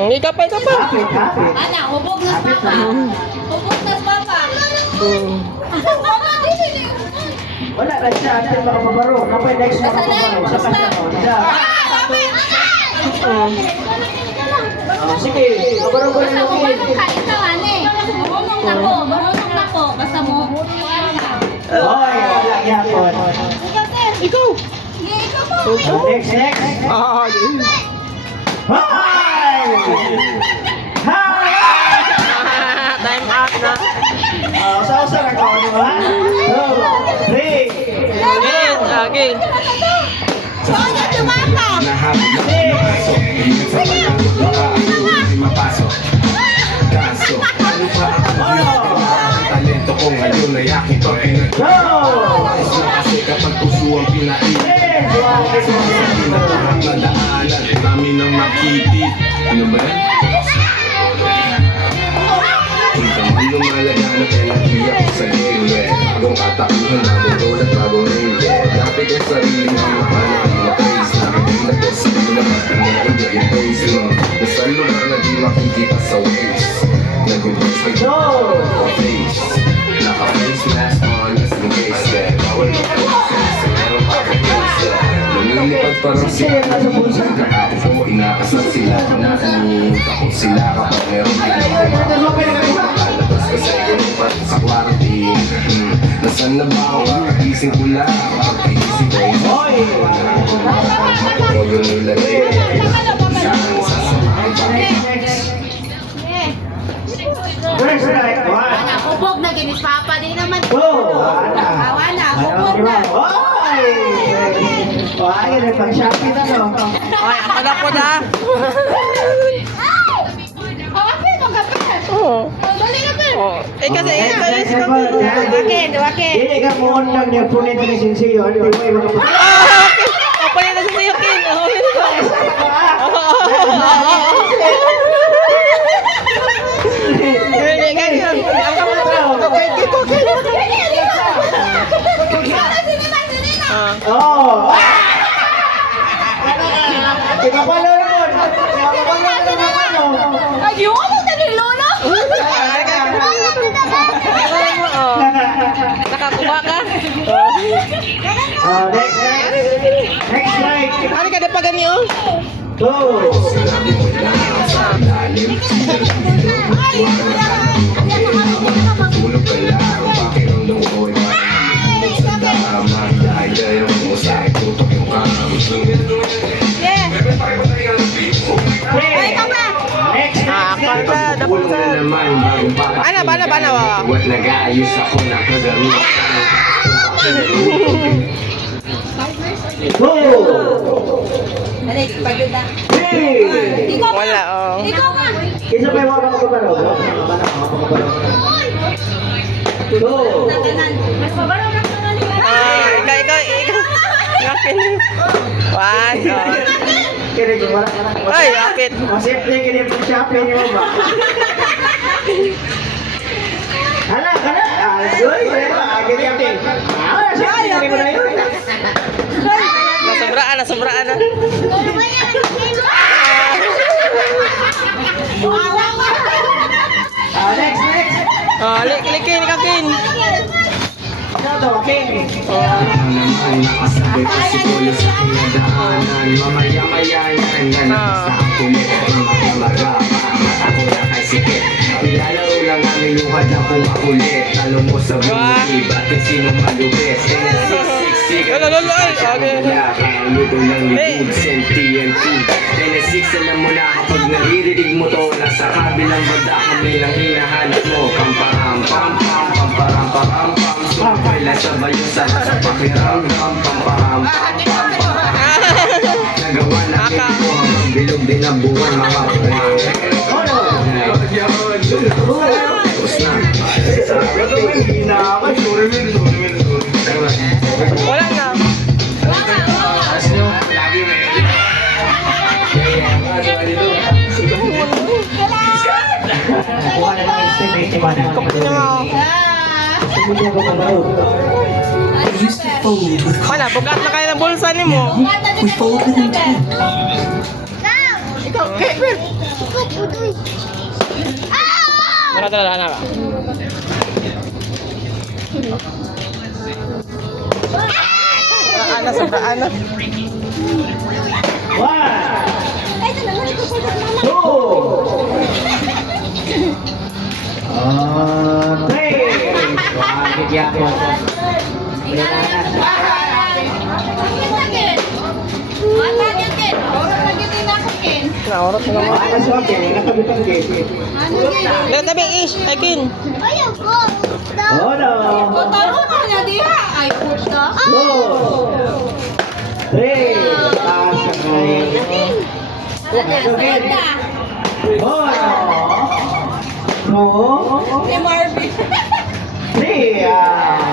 Ikaw pa. Kapit. Ana, hubog na papa. Hubog na papa. Wala na siya. Atin makapabaro. Kapay next na makapabaro. Sa kanya. Sige. Kabaro ko na yung Marunong na ko. Basta mo. Hoy, wala yapon. Ikaw. Next. Hi! Time out na. Usa-usa na ko, di ba? 2, 3. Okay. Soalnya tumama. Talento ko ngayon ay aking pagpinagdaanan. Kasi kapag puso ang pinaiit, nadaanan namin ang makitid. Ano ba yan? Ang lumalaganap ay nakiyak ko sa gilid. Bagong katakuhan, bagong tulad, bagong ringgit. Dati kong sariling mga panakilatrace na hindi na po sa pinamat na enjoy yung face mo. Nasa lugar na di makikita sa waves. Nag-reverse ng face. Naka-face mask on just in case that bawal na po sa merong pakakase. Lumilipad parang sila nakakafo. Inakasal sila, inaanin. Takot sila kapag merong lalabas kasi ganun pa sa quarantine. Nasaan na ba ako? Kagising ko lang. Pag-iisip ko yung yung nilagay. Saan sasamahan ba? Ana, hubog na ginis papa. Di naman. Awana, hubog na. Ayun, pag-shopping na no. Ay, ako na po na. Kapit mo, kapit. Dali kapit. Kasi Hindi ka mo lang niya punit ni Sinsiyo. Ano mo yung mga Apa yang nasa sa'yo, King? Oh! Ikapalo naman! Ikapalo naman! Ayun, ano tadi lolo? Nakakuha ka? Next slide! Ano ka na pa gani, oh? Sinabi mo lang sa ilalim. Tulog ka lang. Pakiramdam ko ay parang sa dama. Dahil mo sa tutok yung kamay. Next! Pagkukulong na naman bagong pakakita. Bana. What nag-aayos ako na kagarutan. Dali, pagduda. Wala, oh. Ikaw ka. Isa pa yung mga makapagparo. Tatanan. Mas mabaraw na ka na niya. Ikaw. Yakin. One, Kini ko wala. Ay, yapit. Masipli kini pag-shopping mo ba? Hala. Agoy, agad yan. Sige mo na yun. Nasobraan na. Next. Likin, ikaw, King. King. Naman nakasabay ko siguro sa kinadaanan. Mamaya-maya yan sa kulit. Maga, ako na kay sikit. Nilalaro lang namin yung hada kong makulit. Talo mo sa buhay, bakit sino malubis? Luto lang ni Boobs and TNT. NS6, alam mo na kapag naririnig mo to, nasa kabilang banda kami lang hinahanap mo. Pamparam-pam-pam, pamparam-pam-pam. Sumpay lang sabay yung sa pakiramdam. Pamparam-pam-pam. Nagawa namin ito hanggang bilog din ang buwan, mga tapos na. Wala na. Kuha na ng estimate man. Hindi ako pabaro. Used to fold with Wala, bukat na kayo ng bulsa ni mo. we fold with intent. Ikaw. Tara, na ba? Sobraan na. 1, 2, 3. Wah, kaya ko. Naurot na naman. Ano sa akin? Nakabitang game. Dito, tabi, Ish. Ay, Kin. Oh, no. 2, 3. Asakay. 4, 2, 3.